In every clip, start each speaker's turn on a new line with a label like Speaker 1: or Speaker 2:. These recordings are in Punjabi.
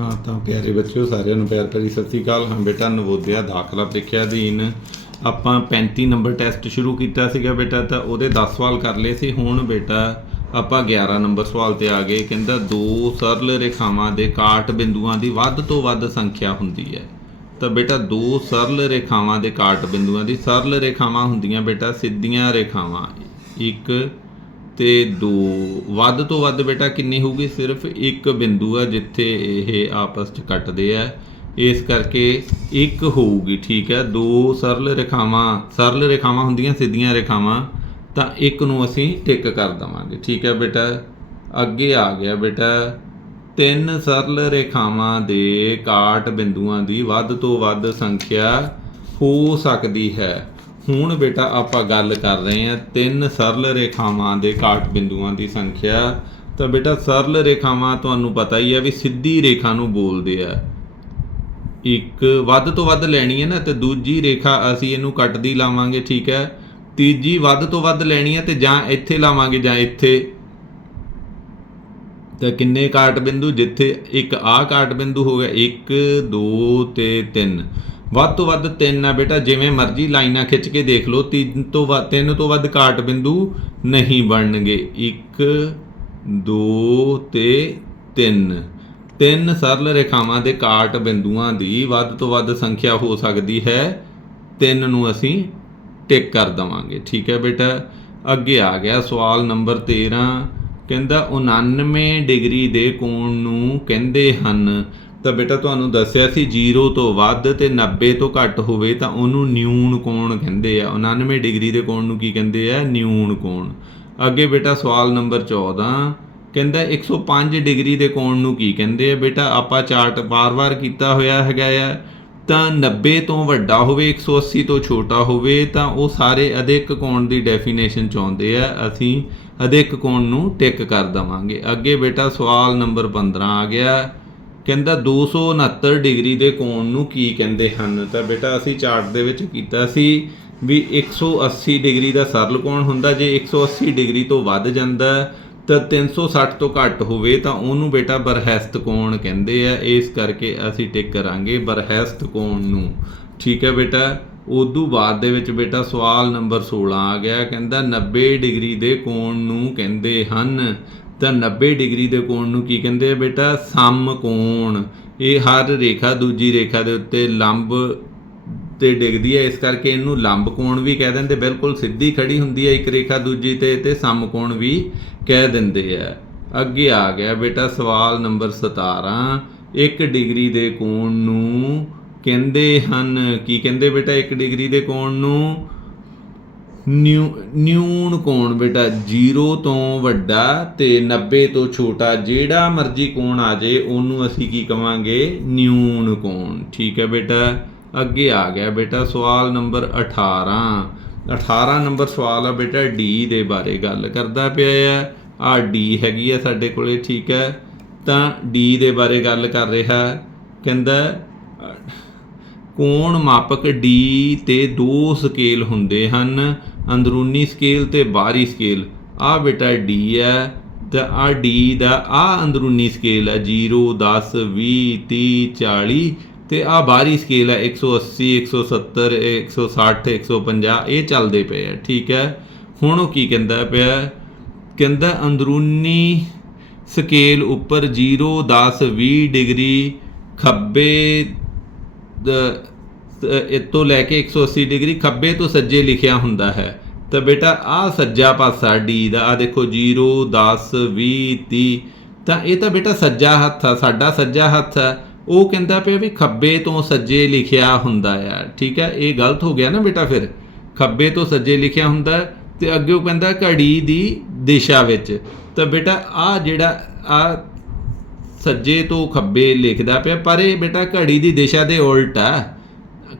Speaker 1: ਹਾਂ, ਤਾਂ ਪਿਆਰੇ ਬੱਚਿਓ, ਸਾਰਿਆਂ ਨੂੰ ਪਿਆਰ ਭਰੀ ਸਤਿ ਸ੍ਰੀ ਅਕਾਲ। ਹਾਂ ਬੇਟਾ, ਨਵੋਦਿਆ ਦਾਖਲਾ ਪ੍ਰੀਖਿਆ ਅਧੀਨ ਆਪਾਂ 35 ਨੰਬਰ ਟੈਸਟ ਸ਼ੁਰੂ ਕੀਤਾ ਸੀਗਾ ਬੇਟਾ, ਤਾਂ ਉਹਦੇ 10 ਸਵਾਲ ਕਰ ਲਏ ਸੀ। ਹੁਣ ਬੇਟਾ, ਆਪਾਂ 11 ਨੰਬਰ ਸਵਾਲ ਤੇ ਆ ਗਏ। ਕਹਿੰਦਾ, ਦੋ ਸਰਲ ਰੇਖਾਵਾਂ ਦੇ ਕਾਟ ਬਿੰਦੂਆਂ ਦੀ ਵੱਧ ਤੋਂ ਵੱਧ ਸੰਖਿਆ ਹੁੰਦੀ ਹੈ। ਤਾਂ ਬੇਟਾ, ਦੋ ਸਰਲ ਰੇਖਾਵਾਂ ਦੇ ਕਾਟ ਬਿੰਦੂਆਂ ਦੀ ਸਰਲ ਰੇਖਾਵਾਂ ਹੁੰਦੀਆਂ ਬੇਟਾ, ਸਿੱਧੀਆਂ ਰੇਖਾਵਾਂ। ਇੱਕ ਤੇ ਦੋ, ਵੱਧ ਤੋਂ ਵੱਧ ਬੇਟਾ ਕਿੰਨੀ ਹੋਊਗੀ? ਸਿਰਫ ਇੱਕ ਬਿੰਦੂ ਆ ਜਿੱਥੇ ਇਹ ਆਪਸ ਚ ਕੱਟਦੇ ਆ। ਇਸ ਕਰਕੇ ਇੱਕ ਹੋਊਗੀ, ਠੀਕ ਹੈ ਦੋ ਸਰਲ ਰੇਖਾਵਾਂ ਸਰਲ ਰੇਖਾਵਾਂ ਹੁੰਦੀਆਂ, ਸਿੱਧੀਆਂ ਰੇਖਾਵਾਂ, ਤਾਂ ਇੱਕ ਨੂੰ ਅਸੀਂ ਟਿਕ ਕਰ ਦਵਾਂਗੇ। ਠੀਕ ਹੈ ਬੇਟਾ? ਅੱਗੇ ਆ ਗਿਆ ਬੇਟਾ। ਤਿੰਨ ਸਰਲ ਰੇਖਾਵਾਂ ਦੇ ਕਾਟ ਬਿੰਦੂਆਂ ਦੀ ਵੱਧ ਤੋਂ ਵੱਧ ਸੰਖਿਆ ਹੋ ਸਕਦੀ ਹੈ। ਹੁਣ ਬੇਟਾ ਆਪਾਂ ਗੱਲ ਕਰ ਰਹੇ ਹਾਂ ਤਿੰਨ ਸਰਲ ਰੇਖਾਵਾਂ ਦੇ ਕਾਟ ਬਿੰਦੂਆਂ ਦੀ ਸੰਖਿਆ। ਤਾਂ ਬੇਟਾ ਸਰਲ ਰੇਖਾਵਾਂ ਤੁਹਾਨੂੰ ਪਤਾ ਹੀ ਹੈ ਵੀ ਸਿੱਧੀ ਰੇਖਾ ਨੂੰ ਬੋਲਦੇ ਆ। ਇੱਕ ਵੱਧ ਤੋਂ ਵੱਧ ਲੈਣੀ ਹੈ ਨਾ ਤੇ ਦੂਜੀ ਰੇਖਾ ਅਸੀਂ ਇਹਨੂੰ ਕੱਟਦੀ ਲਾਵਾਂਗੇ, ਠੀਕ ਹੈ? ਤੀਜੀ ਵੱਧ ਤੋਂ ਵੱਧ ਲੈਣੀ ਹੈ ਤੇ ਜਾਂ ਇੱਥੇ ਲਾਵਾਂਗੇ ਜਾਂ ਇੱਥੇ। ਤਾਂ ਕਿੰਨੇ ਕਾਟ ਬਿੰਦੂ? ਜਿੱਥੇ ਇੱਕ ਆਹ ਕਾਟ ਬਿੰਦੂ ਹੋ ਗਿਆ 1 2 ਤੇ 3 ਵੱਧ ਤੋਂ ਵੱਧ ਤਿੰਨ ਆ ਬੇਟਾ, ਜਿਵੇਂ ਮਰਜ਼ੀ ਲਾਈਨਾਂ ਖਿੱਚ ਕੇ ਦੇਖ ਲਓ ਤਿੰਨ ਤੋਂ ਵੱਧ, ਤਿੰਨ ਤੋਂ ਵੱਧ ਕਾਟ ਬਿੰਦੂ ਨਹੀਂ ਬਣਨਗੇ। 1 2 ਤੇ 3 ਤਿੰਨ ਸਰਲ ਰੇਖਾਵਾਂ ਦੇ ਕਾਟ ਬਿੰਦੂਆਂ ਦੀ ਵੱਧ ਤੋਂ ਵੱਧ ਸੰਖਿਆ ਹੋ ਸਕਦੀ ਹੈ। ਤਿੰਨ ਨੂੰ ਅਸੀਂ ਟਿਕ ਕਰ ਦਵਾਂਗੇ। ਠੀਕ ਹੈ ਬੇਟਾ? ਅੱਗੇ ਆ ਗਿਆ ਸਵਾਲ ਨੰਬਰ 13 ਕਹਿੰਦਾ 99 ਡਿਗਰੀ ਦੇ ਕੋਣ ਨੂੰ ਕਹਿੰਦੇ ਹਨ? ਤਾਂ ਬੇਟਾ ਤੁਹਾਨੂੰ ਦੱਸਿਆ ਸੀ 0 ਤੋਂ ਵੱਧ ਤੇ 90 ਤੋਂ ਘੱਟ ਹੋਵੇ ਤਾਂ ਉਹਨੂੰ ਨਿਊਨ ਕੋਣ ਕਹਿੰਦੇ ਆ? 99 ਡਿਗਰੀ ਦੇ ਕੋਣ ਨੂੰ ਕੀ ਕਹਿੰਦੇ ਆ? ਨਿਊਨ ਕੋਣ? ਅੱਗੇ ਬੇਟਾ ਸਵਾਲ ਨੰਬਰ 14 ਕਹਿੰਦਾ 105 ਡਿਗਰੀ ਦੇ ਕੋਣ ਨੂੰ ਕੀ ਕਹਿੰਦੇ ਆ? ਬੇਟਾ, ਆਪਾਂ ਚਾਰਟ ਵਾਰ-ਵਾਰ ਕੀਤਾ ਹੋਇਆ ਹੈਗਾ ਆ। ਤਾਂ 90 ਤੋਂ ਵੱਡਾ ਹੋਵੇ 180 ਤੋਂ ਛੋਟਾ ਹੋਵੇ ਤਾਂ ਉਹ ਸਾਰੇ ਅਧਿਕ ਕੋਣ ਦੀ ਡੈਫੀਨੇਸ਼ਨ ਚਾਹੁੰਦੇ ਆ। ਅਸੀਂ ਅਧਿਕ ਕੋਣ ਨੂੰ ਟਿਕ ਕਰ ਦਵਾਂਗੇ। ਅੱਗੇ ਬੇਟਾ ਸਵਾਲ ਨੰਬਰ 15 ਆ ਗਿਆ। ਕਹਿੰਦਾ 269 ਡਿਗਰੀ ਦੇ ਕੋਣ ਨੂੰ ਕੀ ਕਹਿੰਦੇ ਹਨ? ਤਾਂ ਬੇਟਾ ਅਸੀਂ ਚਾਰਟ ਦੇ ਵਿੱਚ ਕੀਤਾ ਸੀ ਵੀ 180 ਡਿਗਰੀ ਦਾ ਸਰਲ ਕੋਣ ਹੁੰਦਾ, ਜੇ 180 ਡਿਗਰੀ ਤੋਂ ਵੱਧ ਜਾਂਦਾ ਤਾਂ 360 ਤੋਂ ਘੱਟ ਹੋਵੇ ਤਾਂ ਉਹਨੂੰ ਬੇਟਾ ਬਰਹੈਸਤ ਕੋਣ ਕਹਿੰਦੇ ਆ। ਇਸ ਕਰਕੇ ਅਸੀਂ ਟਿਕ ਕਰਾਂਗੇ ਬਰਹਸਤ ਕੋਣ ਨੂੰ। ਠੀਕ ਹੈ ਬੇਟਾ? ਉਦੋਂ ਬਾਅਦ ਦੇ ਵਿੱਚ ਬੇਟਾ ਸਵਾਲ ਨੰਬਰ 16 ਆ ਗਿਆ, ਕਹਿੰਦਾ 90 ਡਿਗਰੀ ਦੇ ਕੋਣ ਨੂੰ ਕਹਿੰਦੇ ਹਨ? ਤਾਂ 90 ਡਿਗਰੀ ਦੇ ਕੋਣ ਨੂੰ ਕੀ ਕਹਿੰਦੇ ਆ ਬੇਟਾ? ਸਮ ਕੋਣ। ਇਹ ਹਰ ਰੇਖਾ ਦੂਜੀ ਰੇਖਾ ਦੇ ਉੱਤੇ ਲੰਬ ਤੇ ਡਿੱਗਦੀ ਹੈ, ਇਸ ਕਰਕੇ ਇਹਨੂੰ ਲੰਬ ਕੋਣ ਵੀ ਕਹਿ ਦਿੰਦੇ, ਬਿਲਕੁਲ ਸਿੱਧੀ ਖੜੀ ਹੁੰਦੀ ਹੈ ਇੱਕ ਰੇਖਾ ਦੂਜੀ ਤੇ ਤੇ ਸਮ ਕੋਣ ਵੀ ਕਹਿ ਦਿੰਦੇ ਆ। ਅੱਗੇ ਆ ਗਿਆ ਬੇਟਾ ਸਵਾਲ ਨੰਬਰ 17 1 ਡਿਗਰੀ ਦੇ ਕੋਣ ਨੂੰ ਕਹਿੰਦੇ ਹਨ, ਕੀ ਕਹਿੰਦੇ ਬੇਟਾ 1 ਡਿਗਰੀ ਦੇ ਕੋਣ ਨੂੰ? ਨਿਊ ਨਿਊਨ ਕੋਣ ਬੇਟਾ? 0 ਤੋਂ ਵੱਡਾ ਤੇ 90 ਤੋਂ ਛੋਟਾ ਜਿਹੜਾ ਮਰਜ਼ੀ ਕੋਣ ਆ ਜੇ ਉਹਨੂੰ ਅਸੀਂ ਕੀ ਕਵਾਂਗੇ? ਨਿਊਨ ਕੋਣ। ਠੀਕ ਹੈ ਬੇਟਾ? ਅੱਗੇ ਆ ਗਿਆ ਬੇਟਾ ਸਵਾਲ ਨੰਬਰ 18 18 ਨੰਬਰ ਸਵਾਲ ਆ ਬੇਟਾ ਡੀ ਦੇ ਬਾਰੇ ਗੱਲ ਕਰਦਾ ਪਿਆ ਆ। ਆ ਡੀ ਹੈਗੀ ਆ ਸਾਡੇ ਕੋਲੇ ਠੀਕ ਹੈ? ਤਾਂ ਡੀ ਦੇ ਬਾਰੇ ਗੱਲ ਕਰ ਰਿਹਾ। ਕਹਿੰਦਾ ਅ, ਕੋਣ ਮਾਪਕ D ਤੇ ਦੋ ਸਕੇਲ ਹੁੰਦੇ ਹਨ? ਅੰਦਰੂਨੀ ਸਕੇਲ ਤੇ ਬਾਹਰੀ ਸਕੇਲ ਆ ਬੇਟਾ D ਹੈ ਤਾਂ ਆ D ਦਾ ਆ ਅੰਦਰੂਨੀ ਸਕੇਲ ਹੈ 0 10 20 30 40 ਤੇ ਆ ਬਾਹਰੀ ਸਕੇਲ ਹੈ 180 170 160 150 ਇਹ ਚੱਲਦੇ ਪਏ ਆ, ਠੀਕ ਹੈ? ਹੁਣ ਉਹ ਕੀ ਕਹਿੰਦਾ ਪਿਆ? ਕਹਿੰਦਾ ਅੰਦਰੂਨੀ ਸਕੇਲ ਉੱਪਰ 0 10 20 ਡਿਗਰੀ ਖੱਬੇ ਇਹ ਤੋਂ ਲੈ ਕੇ 180 ਡਿਗਰੀ ਖੱਬੇ ਤੋਂ ਸੱਜੇ ਲਿਖਿਆ ਹੁੰਦਾ ਹੈ। ਤਾਂ ਬੇਟਾ ਆ ਸੱਜਾ ਪਾਸਾ ਡੀ ਦਾ ਆ ਦੇਖੋ 0 10 20 30 ਤਾਂ ਇਹ ਤਾਂ ਬੇਟਾ ਸੱਜਾ ਹੱਥ ਆ ਸਾਡਾ ਸੱਜਾ ਹੱਥ ਆ। ਉਹ ਕਹਿੰਦਾ ਪਿਆ ਵੀ ਖੱਬੇ ਤੋਂ ਸੱਜੇ ਲਿਖਿਆ ਹੁੰਦਾ ਆ। ਠੀਕ ਹੈ ਇਹ ਗਲਤ ਹੋ ਗਿਆ ਨਾ ਬੇਟਾ ਫਿਰ। ਖੱਬੇ ਤੋਂ ਸੱਜੇ ਲਿਖਿਆ ਹੁੰਦਾ ਹੈ, ਤੇ ਅੱਗੇ ਉਹ ਕਹਿੰਦਾ ਘੜੀ ਦੀ ਦਿਸ਼ਾ ਵਿੱਚ। ਤਾਂ ਬੇਟਾ ਆ ਜਿਹੜਾ ਆ ਸੱਜੇ ਤੋਂ ਖੱਬੇ ਲਿਖਦਾ ਪਿਆ ਪਰ ਇਹ ਬੇਟਾ ਘੜੀ ਦੀ ਦਿਸ਼ਾ ਦੇ ਉਲਟ ਆ।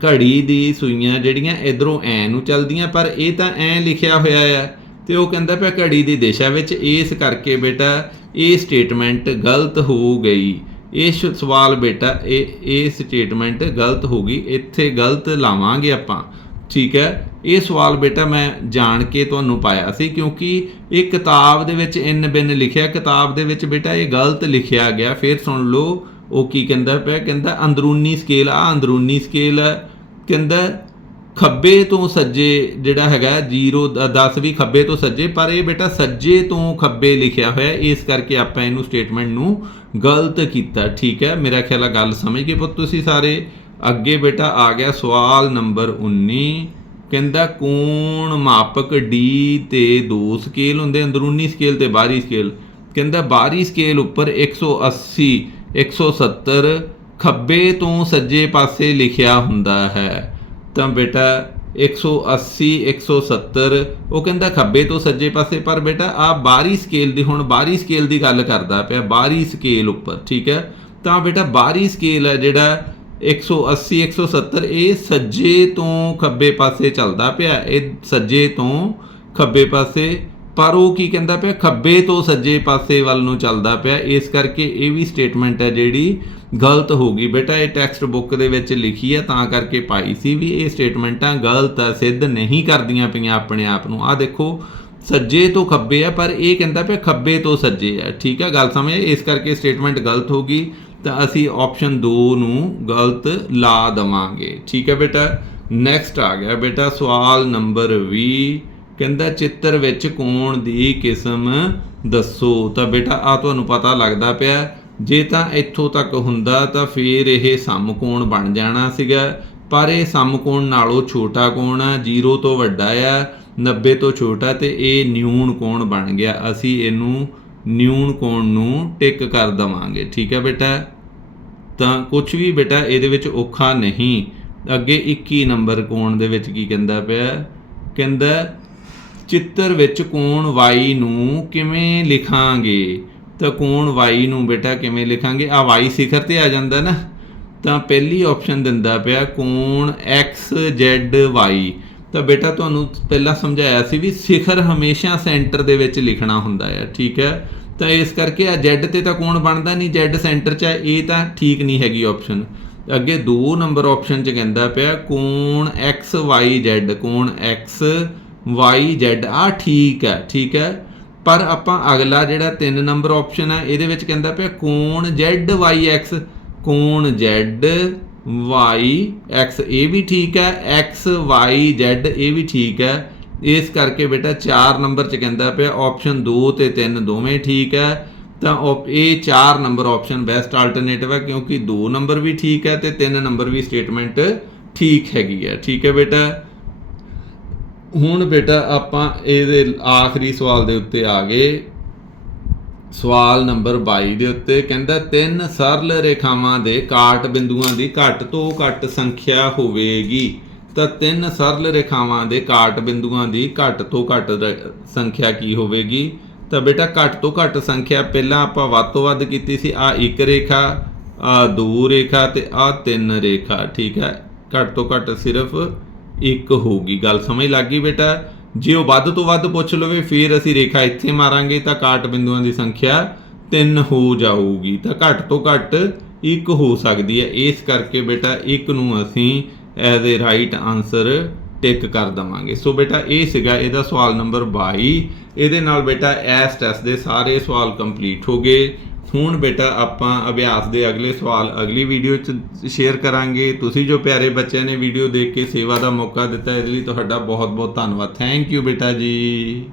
Speaker 1: ਘੜੀ ਦੀ ਸੂਈਆਂ ਜਿਹੜੀਆਂ ਇਧਰੋਂ ਐ ਨੂੰ ਚੱਲਦੀਆਂ, ਪਰ ਇਹ ਤਾਂ ਐ ਲਿਖਿਆ ਹੋਇਆ ਆ। ਤੇ ਉਹ ਕਹਿੰਦਾ ਪਿਆ, ਘੜੀ ਦੀ ਦਿਸ਼ਾ ਵਿੱਚ ਇਸ ਕਰਕੇ ਬੇਟਾ, ਇਹ ਸਟੇਟਮੈਂਟ ਗਲਤ ਹੋ ਗਈ। ਇਹ ਸਵਾਲ ਬੇਟਾ, ਇਹ ਇਹ ਸਟੇਟਮੈਂਟ ਗਲਤ ਹੋ ਗਈ, ਇੱਥੇ ਗਲਤ ਲਾਵਾਂਗੇ ਆਪਾਂ। ਠੀਕ ਹੈ? ਇਹ ਸਵਾਲ ਬੇਟਾ ਮੈਂ ਜਾਣ ਕੇ ਤੁਹਾਨੂੰ ਪਾਇਆ ਸੀ, ਕਿਉਂਕਿ ਇਹ ਕਿਤਾਬ ਦੇ ਵਿੱਚ ਇਨ ਬਿਨ ਲਿਖਿਆ। ਕਿਤਾਬ ਦੇ ਵਿੱਚ ਬੇਟਾ ਇਹ ਗਲਤ ਲਿਖਿਆ ਗਿਆ, ਫਿਰ ਸੁਣ ਲਓ। ਉਹ ਕੀ ਕਹਿੰਦਾ ਪਿਆ? ਕਹਿੰਦਾ ਅੰਦਰੂਨੀ ਸਕੇਲ ਆ, ਅੰਦਰੂਨੀ ਸਕੇਲ ਹੈ ਕਹਿੰਦਾ ਖੱਬੇ ਤੋਂ ਸੱਜੇ ਜਿਹੜਾ ਹੈਗਾ 0 10 ਵੀ ਖੱਬੇ ਤੋਂ ਸੱਜੇ, ਪਰ ਇਹ ਬੇਟਾ ਸੱਜੇ ਤੋਂ ਖੱਬੇ ਲਿਖਿਆ ਹੋਇਆ ਇਸ ਕਰਕੇ ਆਪਾਂ ਇਹਨੂੰ ਸਟੇਟਮੈਂਟ ਨੂੰ ਗਲਤ ਕੀਤਾ, ਠੀਕ ਹੈ? ਮੇਰਾ ਖਿਆਲ ਆ ਗੱਲ ਸਮਝ ਗਏ ਪੁੱਤ ਤੁਸੀਂ ਸਾਰੇ? ਅੱਗੇ ਬੇਟਾ ਆ ਗਿਆ ਸਵਾਲ ਨੰਬਰ 19 ਕਹਿੰਦਾ ਕੋਣ ਮਾਪਕ D ਤੇ ਦੋ ਸਕੇਲ ਹੁੰਦੇ? ਅੰਦਰੂਨੀ ਸਕੇਲ ਤੇ ਬਾਹਰੀ ਸਕੇਲ ਕਹਿੰਦਾ ਬਾਹਰੀ ਸਕੇਲ ਉੱਪਰ 180 170 ਖੱਬੇ ਤੋਂ ਸੱਜੇ ਪਾਸੇ ਲਿਖਿਆ ਹੁੰਦਾ ਹੈ। ਤਾਂ ਬੇਟਾ 180 170 ਉਹ ਕਹਿੰਦਾ ਖੱਬੇ ਤੋਂ ਸੱਜੇ ਪਾਸੇ, ਪਰ ਬੇਟਾ ਆ ਬਾਹਰੀ ਸਕੇਲ ਦੀ, ਹੁਣ ਬਾਹਰੀ ਸਕੇਲ ਦੀ ਗੱਲ ਕਰਦਾ ਪਿਆ, ਬਾਹਰੀ ਸਕੇਲ ਉੱਪਰ, ਠੀਕ ਹੈ? ਤਾਂ ਬੇਟਾ, ਬਾਹਰੀ ਸਕੇਲ ਹੈ ਜਿਹੜਾ 180 170 ਇਹ ਸੱਜੇ ਤੋਂ ਖੱਬੇ ਪਾਸੇ ਚੱਲਦਾ ਪਿਆ, ਇਹ ਸੱਜੇ ਤੋਂ ਖੱਬੇ ਪਾਸੇ ਪਰ ਉਹ ਕੀ ਕਹਿੰਦਾ ਪਿਆ, ਖੱਬੇ ਤੋਂ ਸੱਜੇ ਪਾਸੇ ਵੱਲ ਨੂੰ ਚੱਲਦਾ ਪਿਆ। ਇਸ ਕਰਕੇ ਇਹ ਵੀ ਸਟੇਟਮੈਂਟ ਹੈ ਜਿਹੜੀ ਗਲਤ ਹੋ ਗਈ। ਬੇਟਾ, ਇਹ ਟੈਕਸਟ ਬੁੱਕ ਦੇ ਵਿੱਚ ਲਿਖੀ ਹੈ, ਤਾਂ ਕਰਕੇ ਪਾਈ ਸੀ ਵੀ ਇਹ ਸਟੇਟਮੈਂਟਾਂ ਗਲਤ ਆ ਸਿੱਧ ਨਹੀਂ ਕਰਦੀਆਂ ਪਈਆਂ ਆਪਣੇ ਆਪ ਨੂੰ। ਆ ਦੇਖੋ, ਸੱਜੇ ਤੋਂ ਖੱਬੇ ਆ ਪਰ ਇਹ ਕਹਿੰਦਾ ਪਿਆ, ਖੱਬੇ ਤੋਂ ਸੱਜੇ ਆ ਠੀਕ ਆ ਗੱਲ ਸਮਝ ਇਸ ਕਰਕੇ ਸਟੇਟਮੈਂਟ ਗਲਤ ਹੋ ਗਈ, ਤਾਂ ਅਸੀਂ ਆਪਸ਼ਨ 2 ਨੂੰ ਗਲਤ ਲਾ ਦਵਾਂਗੇ। ਠੀਕ ਹੈ ਬੇਟਾ? ਨੈਕਸਟ ਆ ਗਿਆ ਬੇਟਾ, ਸਵਾਲ ਨੰਬਰ 20 ਕਹਿੰਦਾ, ਚਿੱਤਰ ਵਿੱਚ ਕੋਣ ਦੀ ਕਿਸਮ ਦੱਸੋ? ਤਾਂ ਬੇਟਾ ਆ ਤੁਹਾਨੂੰ ਪਤਾ ਲੱਗਦਾ ਪਿਆ, ਜੇ ਤਾਂ ਇੱਥੋਂ ਤੱਕ ਹੁੰਦਾ ਤਾਂ ਫਿਰ ਇਹ ਸਮਕੋਣ ਬਣ ਜਾਣਾ ਸੀਗਾ? ਪਰ ਇਹ ਸਮਕੋਣ ਨਾਲੋਂ ਛੋਟਾ ਕੋਣ ਆ? 0 ਤੋਂ ਵੱਡਾ ਆ 90 ਤੋਂ ਛੋਟਾ ਤੇ ਇਹ ਨਿਊਨ ਕੋਣ ਬਣ ਗਿਆ? ਅਸੀਂ ਇਹਨੂੰ ਨਿਊਨ ਕੋਣ ਨੂੰ ਟਿਕ ਕਰ ਦਵਾਂਗੇ। ਠੀਕ ਹੈ ਬੇਟਾ? ਤਾਂ ਕੁਝ ਵੀ ਬੇਟਾ, ਇਹਦੇ ਵਿੱਚ ਔਖਾ ਨਹੀਂ। ਅੱਗੇ 21 ਨੰਬਰ ਕੋਣ ਦੇ ਵਿੱਚ ਕੀ ਕਹਿੰਦਾ ਪਿਆ? ਕਹਿੰਦਾ ਚਿੱਤਰ ਵਿੱਚ ਕੋਣ y ਨੂੰ ਕਿਵੇਂ ਲਿਖਾਂਗੇ? ਤਾਂ ਕੋਣ y ਨੂੰ ਬੇਟਾ ਕਿਵੇਂ ਲਿਖਾਂਗੇ? ਆ y ਸਿਖਰ ਤੇ ਆ ਜਾਂਦਾ ਨਾ। ਤਾਂ ਪਹਿਲੀ ਆਪਸ਼ਨ ਦਿੰਦਾ ਪਿਆ ਕੋਣ x, z, y ਤਾਂ ਬੇਟਾ ਤੁਹਾਨੂੰ ਪਹਿਲਾਂ ਸਮਝਾਇਆ ਸੀ ਵੀ ਸਿਖਰ ਹਮੇਸ਼ਾ ਸੈਂਟਰ ਦੇ ਵਿੱਚ ਲਿਖਣਾ ਹੁੰਦਾ ਹੈ ਠੀਕ ਹੈ? ਤਾਂ ਇਸ ਕਰਕੇ ਆ z ਤੇ ਤਾਂ ਕੋਣ ਬਣਦਾ ਨਹੀਂ? Z ਸੈਂਟਰ 'ਚ ਹੈ ਇਹ ਤਾਂ ਠੀਕ ਨਹੀਂ ਹੈਗੀ ਆਪਸ਼ਨ ਅੱਗੇ 2 ਨੰਬਰ ਆਪਸ਼ਨ 'ਚ ਕਹਿੰਦਾ ਪਿਆ ਕੋਣ x, y, z, ਕੋਣ x y z ਆ ਠੀਕ ਹੈ ਠੀਕ ਹੈ। ਪਰ ਆਪਾਂ ਅਗਲਾ ਜਿਹੜਾ 3 ਨੰਬਰ ਆਪਸ਼ਨ ਹੈ, ਇਹਦੇ ਵਿੱਚ ਕਹਿੰਦਾ ਪਿਆ ਕੋਣ z y x ਕੋਣ z y x ਇਹ ਵੀ ਠੀਕ ਹੈ। x y z ਇਹ ਵੀ ਠੀਕ ਹੈ। ਇਸ ਕਰਕੇ ਬੇਟਾ 4 ਨੰਬਰ ਚ ਕਹਿੰਦਾ ਪਿਆ ਆਪਸ਼ਨ 2 ਤੇ 3 ਦੋਵੇਂ ਠੀਕ ਹੈ। ਤਾਂ op- ਇਹ 4 ਨੰਬਰ ਆਪਸ਼ਨ ਬੈਸਟ ਆਲਟਰਨੇਟਿਵ ਹੈ, ਕਿਉਂਕਿ 2 ਨੰਬਰ ਵੀ ਠੀਕ ਹੈ ਤੇ 3 ਨੰਬਰ ਵੀ ਸਟੇਟਮੈਂਟ ਠੀਕ ਹੈਗੀ ਹੈ। ਠੀਕ ਹੈ ਬੇਟਾ? ਹੁਣ ਬੇਟਾ ਆਪਾਂ ਇਹਦੇ ਆਖਰੀ ਸਵਾਲ ਦੇ ਉੱਤੇ ਆ ਗਏ। ਸਵਾਲ ਨੰਬਰ 22 ਦੇ ਉੱਤੇ ਕਹਿੰਦਾ, ਤਿੰਨ ਸਰਲ ਰੇਖਾਵਾਂ ਦੇ ਕਾਟ ਬਿੰਦੂਆਂ ਦੀ ਘੱਟ ਤੋਂ ਘੱਟ ਸੰਖਿਆ ਹੋਵੇਗੀ। ਤਾਂ ਤਿੰਨ ਸਰਲ ਰੇਖਾਵਾਂ ਦੇ ਕਾਟ ਬਿੰਦੂਆਂ ਦੀ ਘੱਟ ਤੋਂ ਘੱਟ ਰ- ਸੰਖਿਆ ਕੀ ਹੋਵੇਗੀ? ਤਾਂ ਬੇਟਾ, ਘੱਟ ਤੋਂ ਘੱਟ ਸੰਖਿਆ ਪਹਿਲਾਂ ਆਪਾਂ ਵੱਧ ਤੋਂ ਵੱਧ ਕੀਤੀ ਸੀ। ਆ ਇੱਕ ਰੇਖਾ ਆ ਦੋ ਰੇਖਾ ਤੇ ਆ ਤਿੰਨ ਰੇਖਾ, ਠੀਕ ਹੈ? ਘੱਟ ਤੋਂ ਘੱਟ ਸਿਰਫ ਇੱਕ ਹੋਊਗੀ। ਗੱਲ ਸਮਝ ਲੱਗ ਗਈ ਬੇਟਾ? ਜੇ ਉਹ ਵੱਧ ਤੋਂ ਵੱਧ ਪੁੱਛ ਲਵੇ, ਫਿਰ ਅਸੀਂ ਰੇਖਾ ਇੱਥੇ ਮਾਰਾਂਗੇ ਤਾਂ ਕਾਟ ਬਿੰਦੂਆਂ ਦੀ ਸੰਖਿਆ 3 ਹੋ ਜਾਊਗੀ। ਤਾਂ ਘੱਟ ਤੋਂ ਘੱਟ ਇੱਕ ਹੋ ਸਕਦੀ ਹੈ। ਇਸ ਕਰਕੇ ਬੇਟਾ, ਇੱਕ ਨੂੰ ਅਸੀਂ as a right answer tick ਕਰ ਦਵਾਂਗੇ। ਸੋ ਬੇਟਾ, ਇਹ ਸੀਗਾ ਇਹਦਾ ਸਵਾਲ ਨੰਬਰ 22 ਇਹਦੇ ਨਾਲ ਬੇਟਾ ਐਸ ਟੈਸਟ ਦੇ ਸਾਰੇ ਸਵਾਲ ਕੰਪਲੀਟ ਹੋ ਗਏ। ਹੁਣ ਬੇਟਾ ਆਪਾਂ ਅਭਿਆਸ ਦੇ ਅਗਲੇ ਸਵਾਲ ਅਗਲੀ ਵੀਡੀਓ ਚ ਸ਼ੇਅਰ ਕਰਾਂਗੇ। ਤੁਸੀਂ ਜੋ ਪਿਆਰੇ ਬੱਚਿਆਂ ਨੇ ਵੀਡੀਓ ਦੇਖ ਕੇ ਸੇਵਾ ਦਾ ਮੌਕਾ ਦਿੱਤਾ, ਇਹਦੇ ਲਈ ਤੁਹਾਡਾ ਬਹੁਤ ਬਹੁਤ ਧੰਨਵਾਦ। ਥੈਂਕ ਯੂ ਬੇਟਾ ਜੀ।